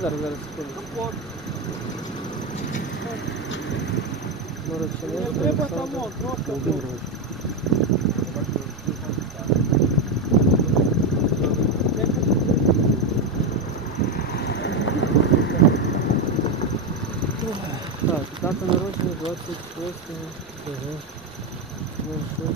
Зараз, зараз, секунду. Треба Олександр просто. Так, дата народження 26 ага. 06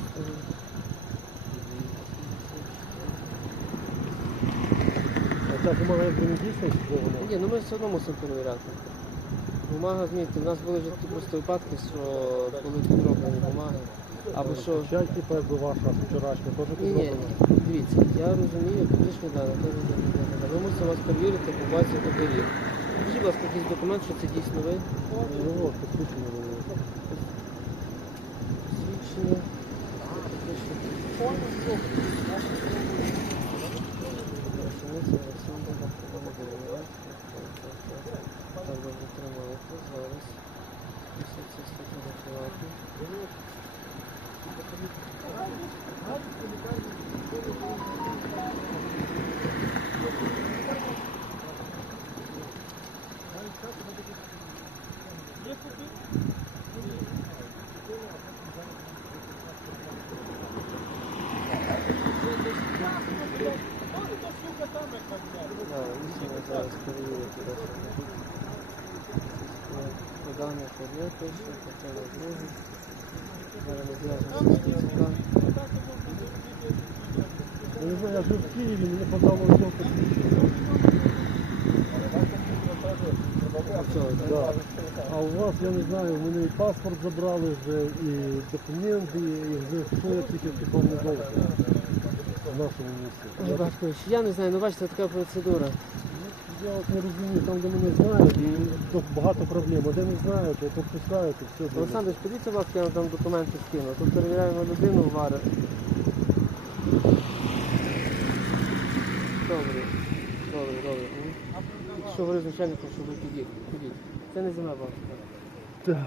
А ця бумага якби не. Ні, ну ми все одно мусимо перевіряти. Бумага, змійте, в нас були вже такі просто випадки, що були підроблені бумаги. Або що. Чай, типу, якби ваша вчорашня теж Ні, ні, підроблена? Дивіться, я розумію, фізичні дані, теж не Ми мусимо вас перевірити по базі договір. Скажіть, будь ласка, якийсь документ, що це дійсно ви? Ну, от, посвідчення вони. Свідчення. Рушниця Олександра Володимировна. Так, добре, тримайте. Зараз. Все це сфотографувати. Да, мусимо зараз перевірити десь. Що хотіли друге. Зараз ми зв'яжемося. Я не знаю, я жив в Києві, мені подало все посвідчення. Да. А у вас, я не знаю, у мене і паспорт забрали вже, і документи, і вже я тільки типу не должен в нашому місці. Я не знаю, ну бачите, така процедура. Я от не розумію, там, де мене знають, і тут багато проблем. Де не знають, то підписають, і все. Олександр, подивіться, будь я вам там документи скину. Тут перевіряємо людину в вари. Добре, добре, добре. Якщо Що говорю з начальником, ви. Підіть. Це не зима вам. Так.